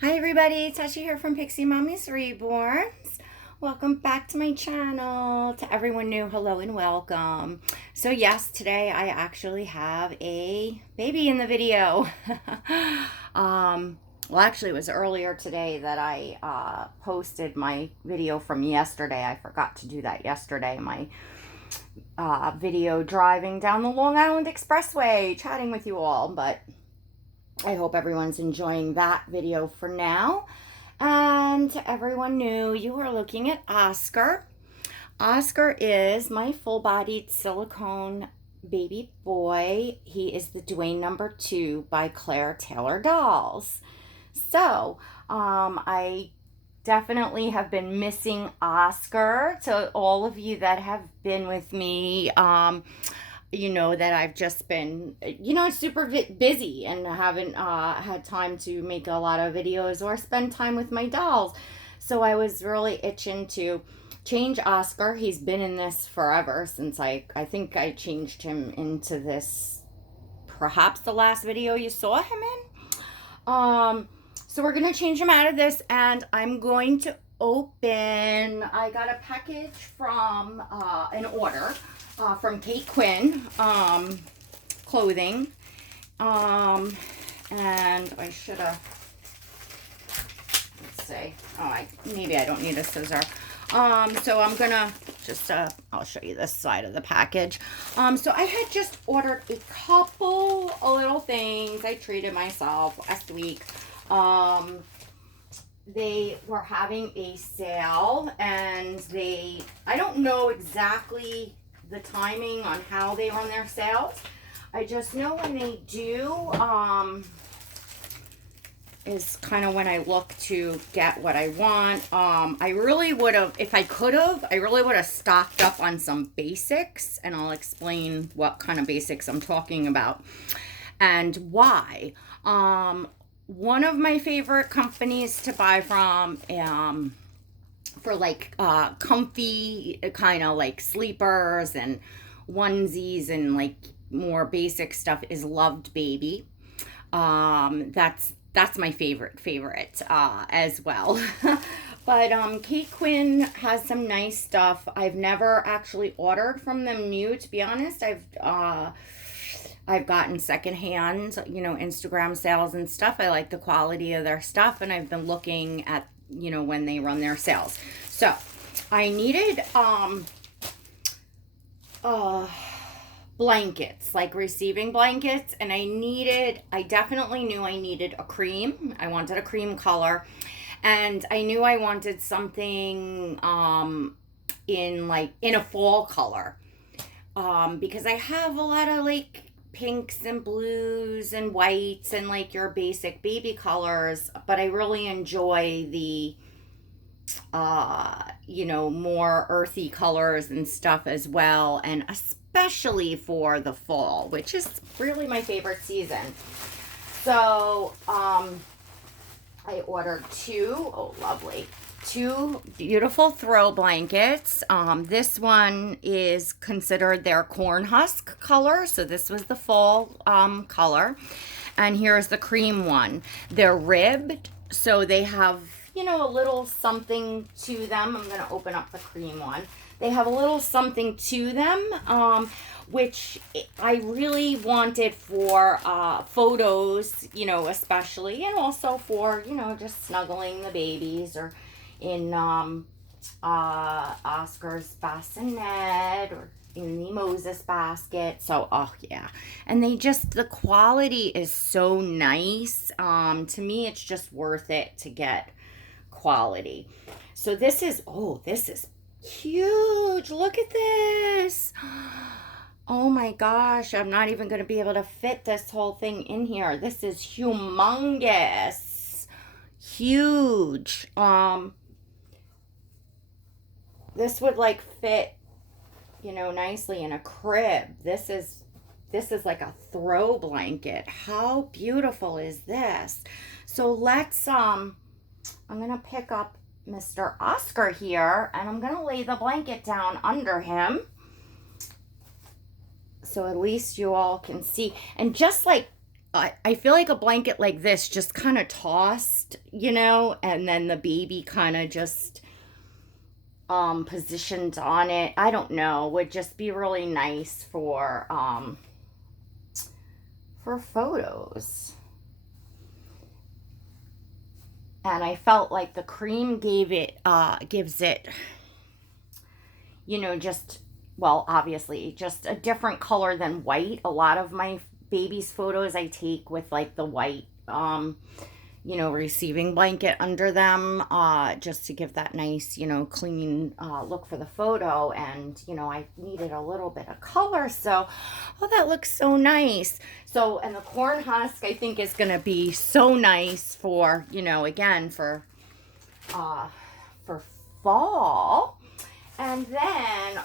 Hi everybody, Tasha here from Pixie Mommy's Reborns. Welcome back to my channel. To everyone new, hello and welcome. So yes, today I actually have a baby in the video. Well, actually it was earlier today that I posted my video from yesterday. I forgot to do that yesterday. My video driving down the Long Island Expressway, chatting with you all, but I hope everyone's enjoying that video for now. And to everyone new, you are looking at Oscar. Oscar is my full-bodied silicone baby boy. He is the Dwayne #2 by Claire Taylor Dolls. So, I definitely have been missing Oscar. To all of you that have been with me, you know that I've just been, super busy and haven't had time to make a lot of videos or spend time with my dolls. So I was really itching to change Oscar. He's been in this forever since I think I changed him into this, perhaps the last video you saw him in. So we're going to change him out of this, and I'm going to open, I got a package from an order from Kate Quinn clothing, and I should have, let's see, maybe I don't need a scissor. So I'm gonna just I'll show you this side of the package. So I had just ordered a couple of little things. I treated myself last week. They were having a sale, and I don't know exactly the timing on how they run their sales. I just know when they do, is kind of when I look to get what I want. I really would have, if I could have, I really would have stocked up on some basics, and I'll explain what kind of basics I'm talking about and why. One of my favorite companies to buy from, for like comfy kind of like sleepers and onesies and like more basic stuff, is Loved Baby. That's my favorite as well. But Kate Quinn has some nice stuff. I've never actually ordered from them new, to be honest. I've gotten secondhand, Instagram sales and stuff. I like the quality of their stuff, and I've been looking at, when they run their sales. So I needed blankets, like receiving blankets, and I definitely knew I needed a cream. I wanted a cream color, and I knew I wanted something in a fall color, because I have a lot of like pinks and blues and whites and like your basic baby colors, but I really enjoy the more earthy colors and stuff as well, and especially for the fall, which is really my favorite season. So I ordered two beautiful throw blankets. This one is considered their corn husk color, so this was the fall color, and here's the cream one. They're ribbed, so they have a little something to them. I'm going to open up the cream one. They have a little something to them, which I really wanted for photos, especially, and also for, just snuggling the babies, or in Oscar's bassinet, or in the Moses basket. So, oh yeah. And the quality is so nice. To me, it's just worth it to get quality. So this is huge. Look at this. Oh my gosh, I'm not even going to be able to fit this whole thing in here. This is humongous. Huge. This would like fit, nicely in a crib. This is like a throw blanket. How beautiful is this? So let's I'm going to pick up Mr. Oscar here, and I'm going to lay the blanket down under him, so at least you all can see. And just like I feel like a blanket like this just kind of tossed, you know, and then the baby kind of just positioned on it. I don't know, would just be really nice for photos. And I felt like the cream gives it, you know, just, well, obviously just a different color than white. A lot of my baby's photos I take with like the white, you know, receiving blanket under them, just to give that nice, you know, clean look for the photo. And, you know, I needed a little bit of color. So, oh, that looks so nice. So, and the corn husk, I think, is going to be so nice for, you know, again, for fall. And then,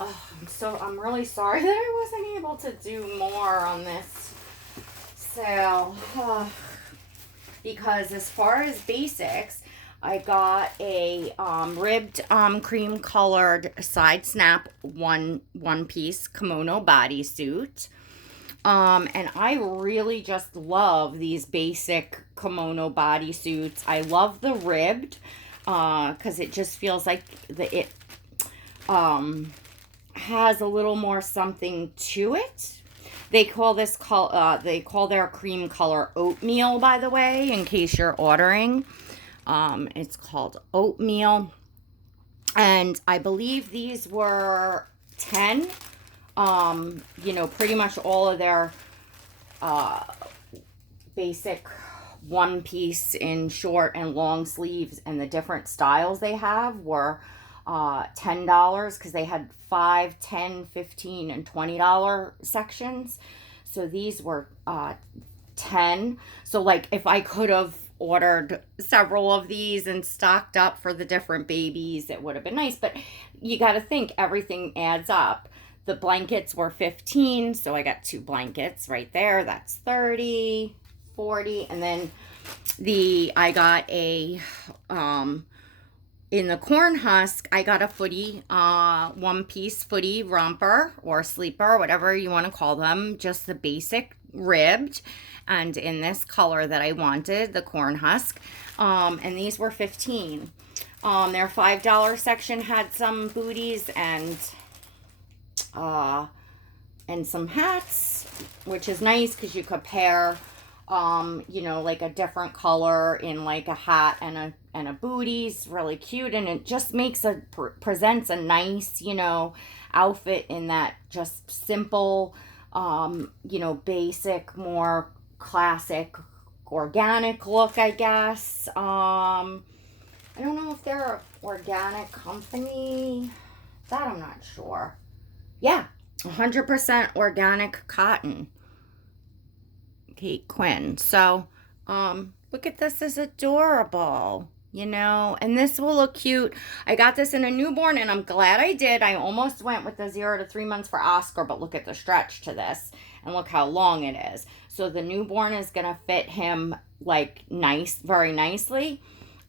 I'm really sorry that I wasn't able to do more on this sale. Because as far as basics, I got a ribbed cream colored side snap one piece kimono bodysuit. And I really just love these basic kimono bodysuits. I love the ribbed because it just feels like it has a little more something to it. They call their cream color oatmeal, by the way, in case you're ordering. It's called oatmeal. And I believe these were 10. You know, pretty much all of their basic one piece in short and long sleeves and the different styles they have were $10 because they had $5, $10, $15, and $20 sections. So these were 10. So like if I could have ordered several of these and stocked up for the different babies, it would have been nice. But you got to think everything adds up. The blankets were 15, so I got 2 blankets right there. That's 30, 40, and then I got a in the corn husk, I got a footy, one-piece footy romper or sleeper, whatever you want to call them, just the basic ribbed, and in this color that I wanted, the corn husk, and these were 15. Their $5 section had some booties and some hats, which is nice because you could pair, you know, like a different color in like a hat and a booties, really cute, and it just makes presents a nice, you know, outfit in that just simple, you know, basic, more classic, organic look, I guess. I don't know if they're an organic company. That I'm not sure. Yeah, 100% organic cotton. Kate Quinn. So, look at this, is adorable, you know, and this will look cute. I got this in a newborn and I'm glad I did. I almost went with the 0 to 3 months for Oscar, but look at the stretch to this and look how long it is. So the newborn is going to fit him like very nicely.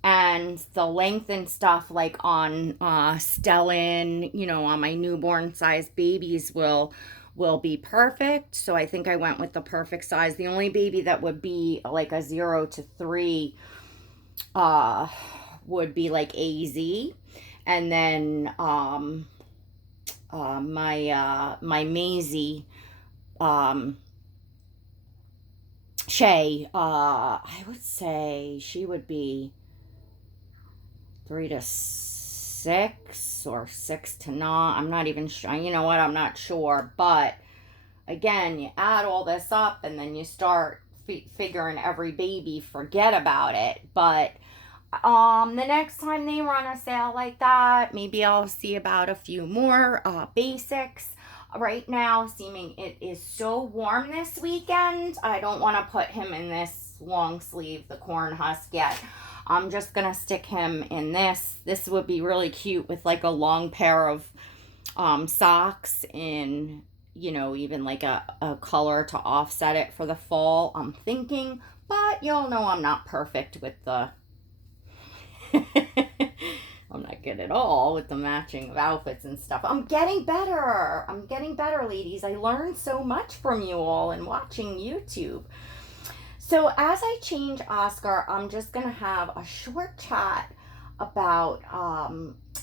And the length and stuff like on Stellan, you know, on my newborn size babies will be perfect. So I think I went with the perfect size. The only baby that would be like a 0 to 3 would be like AZ. And then my Maisie, Shay, I would say she would be 3 to 6 or 6 to 9. I'm not even sure. You know what? I'm not sure. But again, you add all this up and then you start figuring every baby, forget about it. But the next time they run a sale like that, maybe I'll see about a few more basics. Right now, seeming it is so warm this weekend, I don't want to put him in this long sleeve, the corn husk yet. I'm just going to stick him in this. This would be really cute with like a long pair of socks in, you know, even like a color to offset it for the fall, I'm thinking. But y'all know I'm not perfect with the... I'm not good at all with the matching of outfits and stuff. I'm getting better. Ladies. I learned so much from you all and watching YouTube. So as I change Oscar, I'm just going to have a short chat about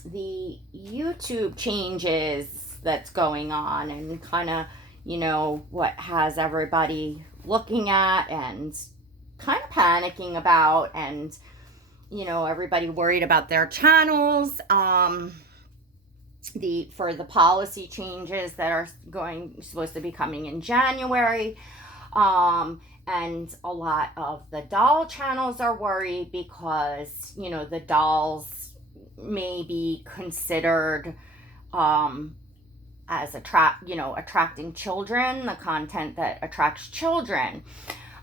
the YouTube changes that's going on, and kind of, what has everybody looking at and kind of panicking about, and, everybody worried about their channels. For the policy changes that are supposed to be coming in January. And a lot of the doll channels are worried because, the dolls may be considered as attracting children, the content that attracts children.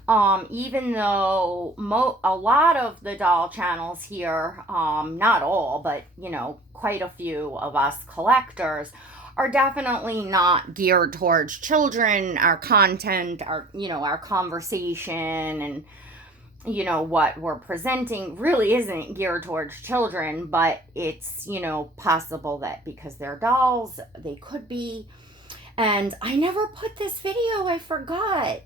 Even though a lot of the doll channels here, not all, but, quite a few of us collectors are definitely not geared towards children. Our content, our conversation, and, what we're presenting really isn't geared towards children, but it's, possible that because they're dolls, they could be. And I never put this video, I forgot.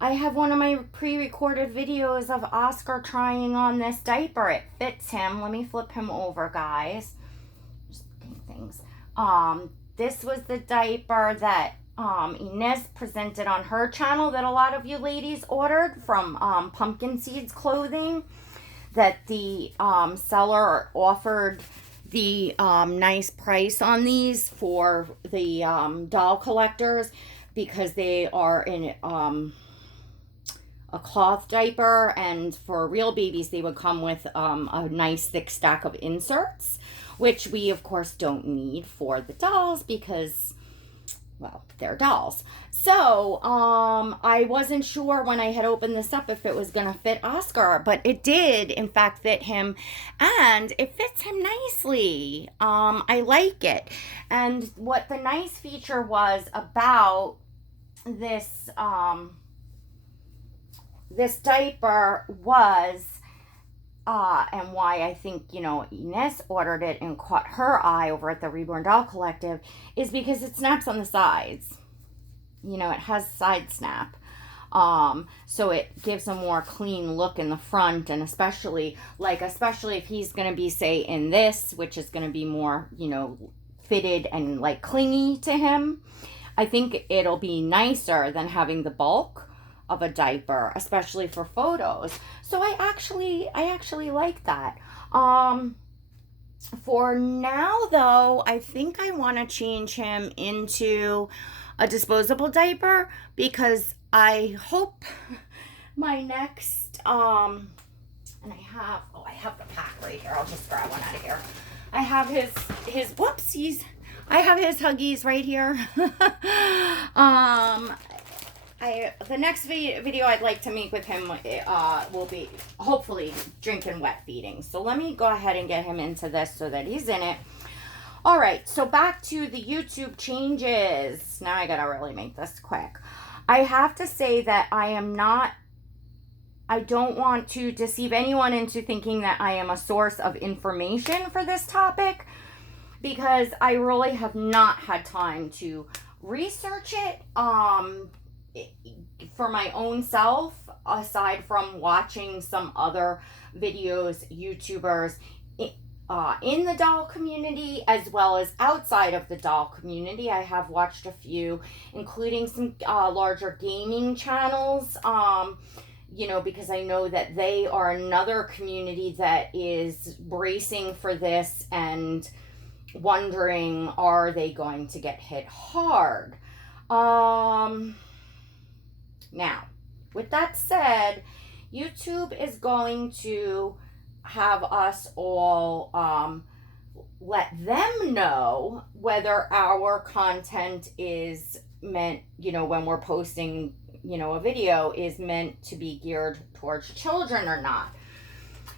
I have one of my pre-recorded videos of Oscar trying on this diaper. It fits him. Let me flip him over, guys. Just looking at things. This was the diaper that Inez presented on her channel that a lot of you ladies ordered from Pumpkin Seeds Clothing, that the seller offered the nice price on these for the doll collectors, because they are in a cloth diaper, and for real babies they would come with a nice thick stack of inserts, which we of course don't need for the dolls because, well, they're dolls. So I wasn't sure when I had opened this up if it was gonna fit Oscar, but it did in fact fit him, and it fits him nicely. I like it. And what the nice feature was about this this diaper was, and why I think, Inez ordered it and caught her eye over at the Reborn Doll Collective, is because it snaps on the sides. It has side snap. So it gives a more clean look in the front, and especially if he's going to be, say, in this, which is going to be more, fitted and like clingy to him, I think it'll be nicer than having the bulk of a diaper, especially for photos. So I actually like that. For now though, I think I want to change him into a disposable diaper, because I hope my next and I have the pack right here. I'll just grab one out of here. I have his whoopsies. I have his Huggies right here. The next video I'd like to make with him will be hopefully drinking wet feeding. So let me go ahead and get him into this so that he's in it. All right, so back to the YouTube changes. Now I gotta really make this quick. I have to say that I don't want to deceive anyone into thinking that I am a source of information for this topic, because I really have not had time to research it for my own self, aside from watching some other videos, YouTubers in the doll community as well as outside of the doll community. I have watched a few, including some larger gaming channels, because I know that they are another community that is bracing for this and wondering, are they going to get hit hard? Now, with that said, YouTube is going to have us all let them know whether our content is meant, when we're posting, a video, is meant to be geared towards children or not.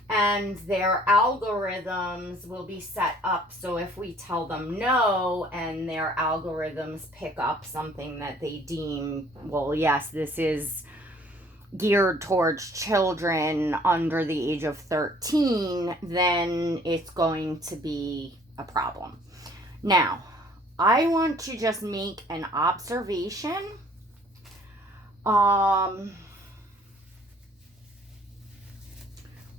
And their algorithms will be set up so if we tell them no, and their algorithms pick up something that they deem, well, yes, this is geared towards children under the age of 13, then it's going to be a problem. Now, I want to just make an observation.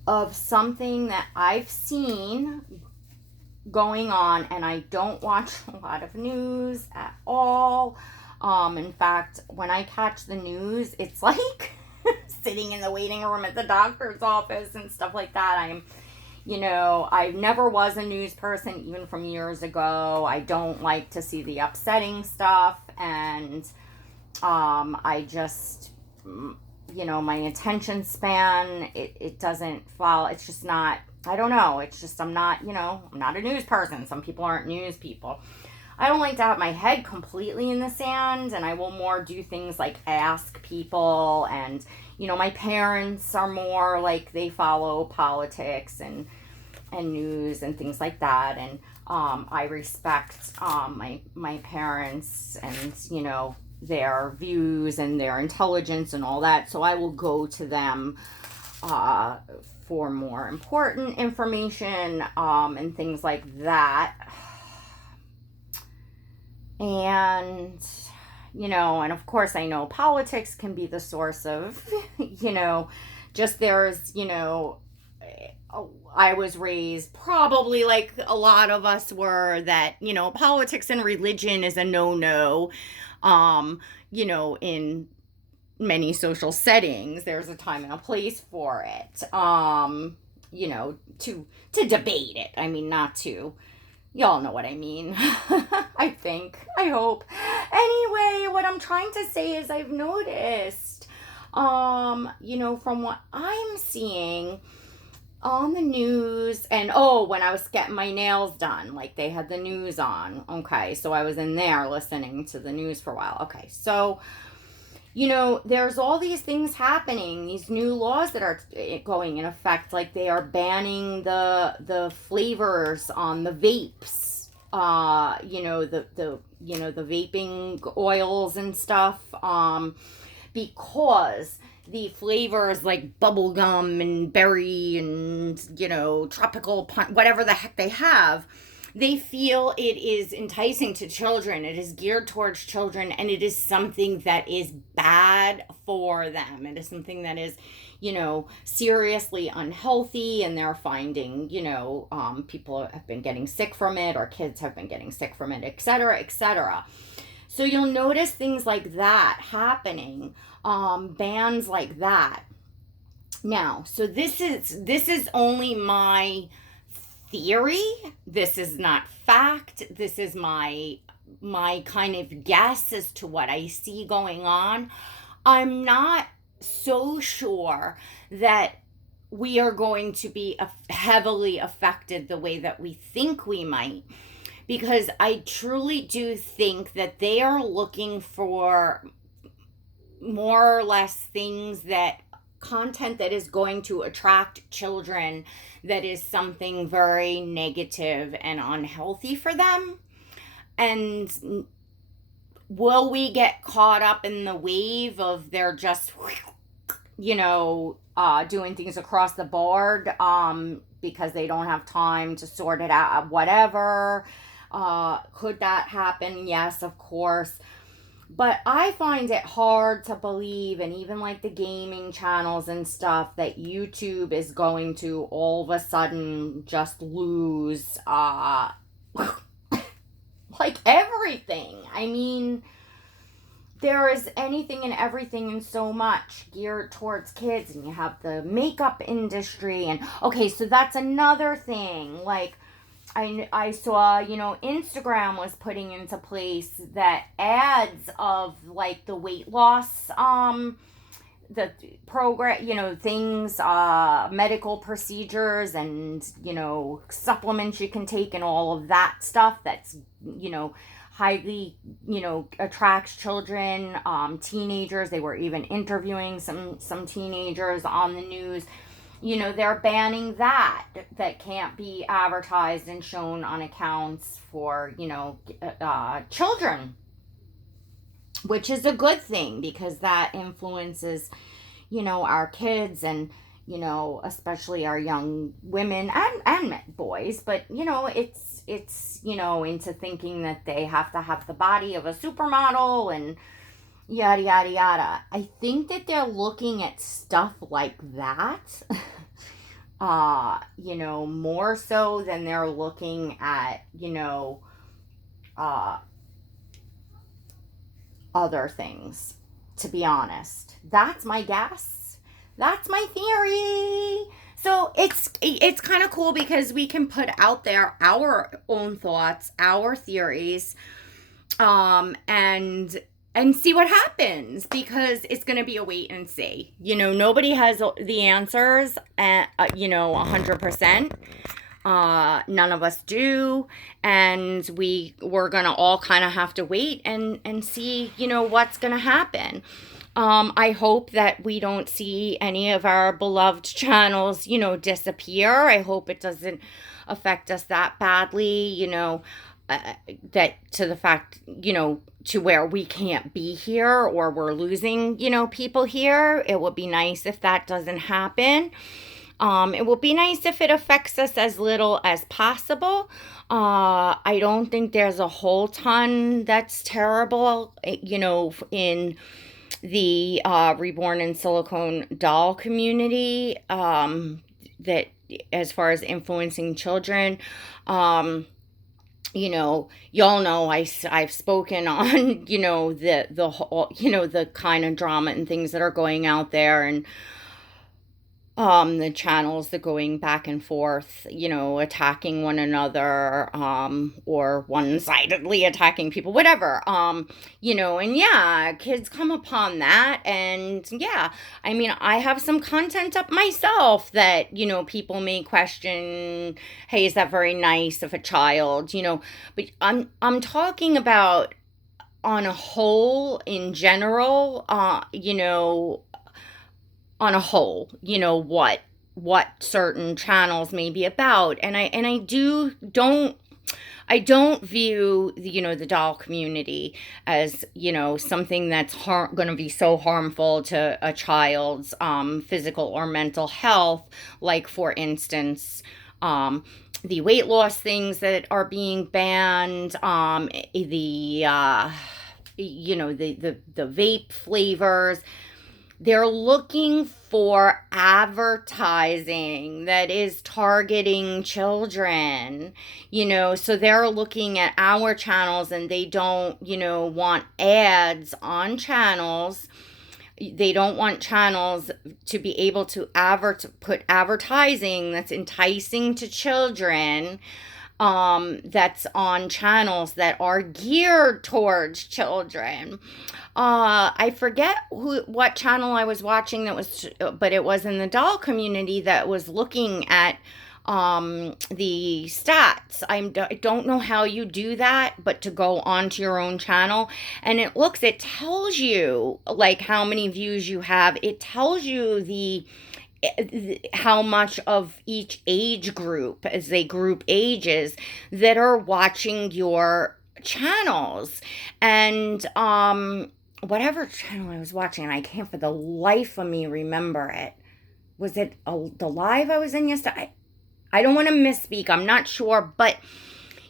of something that I've seen going on, and I don't watch a lot of news at all. In fact, when I catch the news, it's like sitting in the waiting room at the doctor's office and stuff like that. I never was a news person, even from years ago. I don't like to see the upsetting stuff, and I just, my attention span, it doesn't follow. It's just not, I don't know. It's just, I'm not a news person. Some people aren't news people. I don't like to have my head completely in the sand, and I will more do things like ask people. And, my parents are more like, they follow politics and news and things like that. And I respect my parents and, their views and their intelligence and all that. So I will go to them for more important information and things like that. And, and of course I know politics can be the source of, just there's, I was raised probably like a lot of us were, that, politics and religion is a no-no. In many social settings, there's a time and a place for it, to debate it. I mean, not to, y'all know what I mean. I hope. Anyway, what I'm trying to say is I've noticed, from what I'm seeing on the news, and when I was getting my nails done, like they had the news on. Okay, so I was in there listening to the news for a while. Okay, so there's all these things happening, these new laws that are going in effect, like they are banning the flavors on the vapes, the vaping oils and stuff, because the flavors like bubblegum and berry and, tropical punch, whatever the heck they have, they feel it is enticing to children. It is geared towards children, and it is something that is bad for them. It is something that is, seriously unhealthy, and they're finding, people have been getting sick from it, or kids have been getting sick from it, etc., etc. So you'll notice things like that happening, bans like that. Now, so this is only my theory. This is not fact. This is my kind of guess as to what I see going on. I'm not so sure that we are going to be heavily affected the way that we think we might, because I truly do think that they are looking for more or less things, that content that is going to attract children, that is something very negative and unhealthy for them. And will we get caught up in the wave of they're just, doing things across the board because they don't have time to sort it out, whatever? Could that happen? Yes, of course. But I find it hard to believe, and even like the gaming channels and stuff, that YouTube is going to all of a sudden just lose like everything. I mean, there is anything and everything and so much geared towards kids, and you have the makeup industry, and okay, so that's another thing. Like, I saw, Instagram was putting into place that ads of like the weight loss, the program, things, medical procedures and, supplements you can take and all of that stuff that's, highly, attracts children, teenagers. They were even interviewing some teenagers on the news. They're banning that can't be advertised and shown on accounts for, children, which is a good thing, because that influences, our kids and, especially our young women and boys. But, it's, into thinking that they have to have the body of a supermodel and yada, yada, yada. I think that they're looking at stuff like that more so than they're looking at, uh, other things, to be honest. That's my guess. That's my theory. So it's kind of cool because we can put out there our own thoughts, our theories, and see what happens, because it's going to be a wait and see. Nobody has the answers at 100%. None of us do, and we're gonna all kind of have to wait and see what's gonna happen. I hope that we don't see any of our beloved channels disappear. I hope it doesn't affect us that badly, that to the fact, to where we can't be here or we're losing people here. It would be nice if that doesn't happen. It will be nice if it affects us as little as possible. I don't think there's a whole ton that's terrible, in the Reborn in Silicone doll community, that as far as influencing children. Y'all know I've spoken on, the whole, the kind of drama and things that are going out there, and the channels that going back and forth, attacking one another, or one-sidedly attacking people, whatever, and yeah, kids come upon that, and yeah, I mean, I have some content up myself that, people may question, hey, is that very nice of a child, but I'm talking about on a whole, in general, on a whole, what certain channels may be about. And I don't view the doll community as, something that's going to be so harmful to a child's physical or mental health, like, for instance, the weight loss things that are being banned, the vape flavors. They're looking for advertising that is targeting children, so they're looking at our channels, and they don't, want ads on channels. They don't want channels to be able to put advertising that's enticing to children, that's on channels that are geared towards children. I forget what channel I was watching but it was in the doll community that was looking at the stats. I don't know how you do that, but to go onto your own channel, and it tells you, like, how many views you have. It tells you how much of each age group, as they group ages, that are watching your channels. And whatever channel I was watching, and I can't for the life of me remember it. Was it the live I was in yesterday? I don't want to misspeak. I'm not sure, but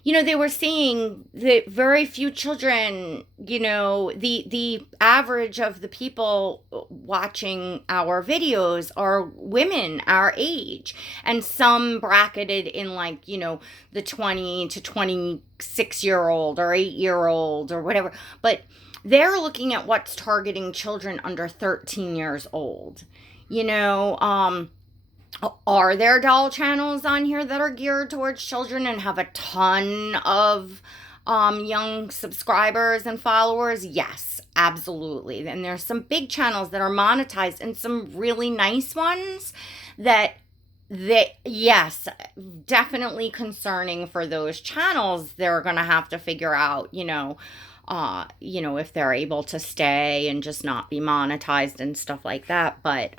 they were saying that very few children, the average of the people watching our videos are women our age, and some bracketed in, like, the 20 to 26-year-old or 8-year-old or whatever, but they're looking at what's targeting children under 13 years old. Are there doll channels on here that are geared towards children and have a ton of young subscribers and followers? Yes, absolutely. And there's some big channels that are monetized, and some really nice ones that yes, definitely concerning for those channels. They're going to have to figure out, if they're able to stay and just not be monetized and stuff like that. But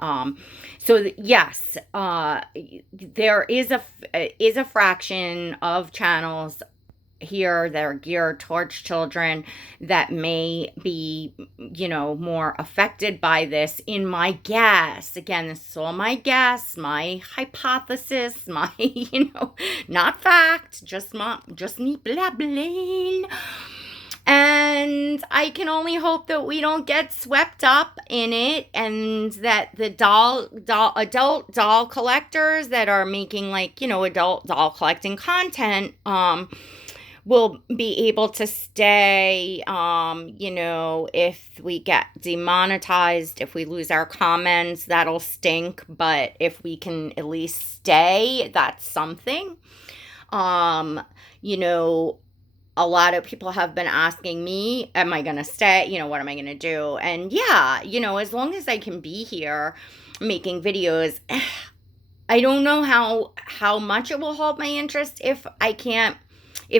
yes, there is a fraction of channels here that are geared towards children that may be, more affected by this, in my guess. Again, this is all my guess, my hypothesis, my, not fact, just me blabbling. And I can only hope that we don't get swept up in it, and that the adult doll collectors that are making, like, adult doll collecting content, will be able to stay. If we get demonetized, if we lose our comments, that'll stink. But if we can at least stay, that's something. A lot of people have been asking me, am I going to stay? What am I going to do? And yeah, as long as I can be here making videos, I don't know how much it will hold my interest if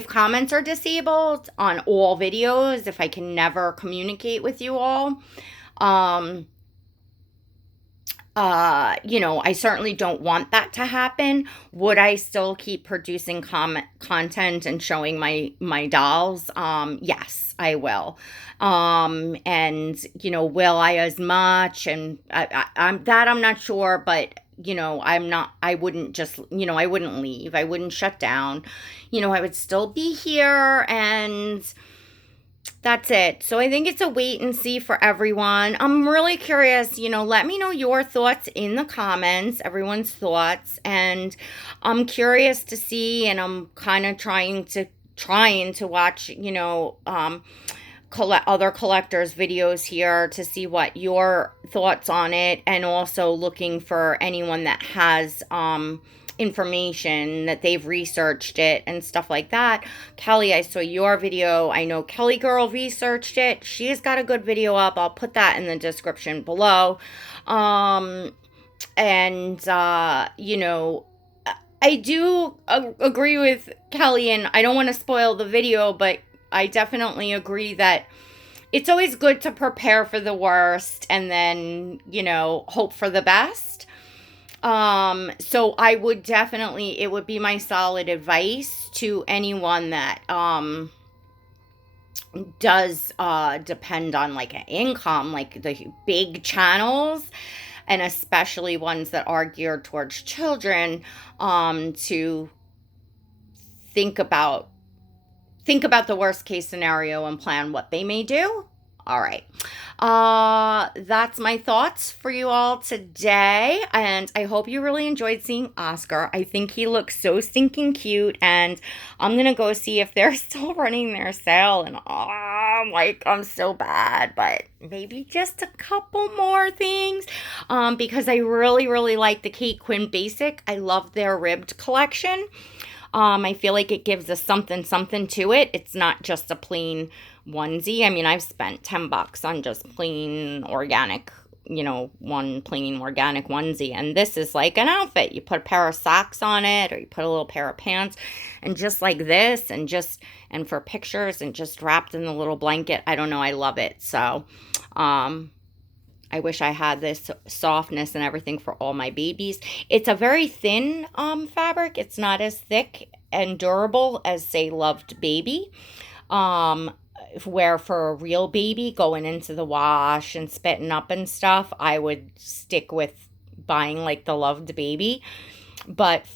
comments are disabled on all videos, if I can never communicate with you all. I certainly don't want that to happen. Would I still keep producing content and showing my dolls? Yes, I will. And will I as much? And I'm not sure, but I wouldn't leave. I wouldn't shut down. I would still be here, and that's it. So I think it's a wait and see for everyone. I'm really curious, let me know your thoughts in the comments, everyone's thoughts. And I'm curious to see, and I'm kind of trying to watch, other collectors' videos here to see what your thoughts on it, and also looking for anyone that has information that they've researched it and stuff like that. Kelly, I saw your video. I know Kelly Girl researched it. She's got a good video up. I'll put that in the description below. I do agree with Kelly, and I don't want to spoil the video, but I definitely agree that it's always good to prepare for the worst and then, hope for the best. So I would definitely, it would be my solid advice to anyone that, does, depend on like an income, like the big channels, and especially ones that are geared towards children, to think about the worst case scenario and plan what they may do. All right. That's my thoughts for you all today. And I hope you really enjoyed seeing Oscar. I think he looks so stinking cute. And I'm going to go see if they're still running their sale. And I'm so bad. But maybe just a couple more things. Because I really, really like the Kate Quinn Basic. I love their ribbed collection. I feel like it gives us something to it. It's not just a plain onesie. I mean, I've spent $10 on just plain organic, one plain organic onesie. And this is like an outfit. You put a pair of socks on it, or you put a little pair of pants, and just like this, and for pictures, and just wrapped in the little blanket. I don't know. I love it. So, I wish I had this softness and everything for all my babies. It's a very thin fabric. It's not as thick and durable as, say, Loved Baby. Where for a real baby going into the wash and spitting up and stuff, I would stick with buying like the Loved Baby. But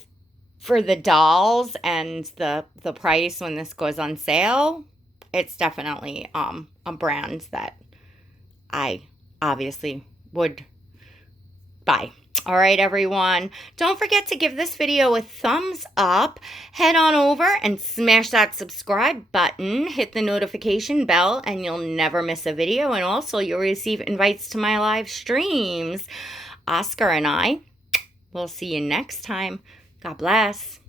for the dolls and the price when this goes on sale, it's definitely a brand that I obviously would buy. All right, everyone. Don't forget to give this video a thumbs up. Head on over and smash that subscribe button. Hit the notification bell, and you'll never miss a video. And also, you'll receive invites to my live streams. Oscar and I will see you next time. God bless.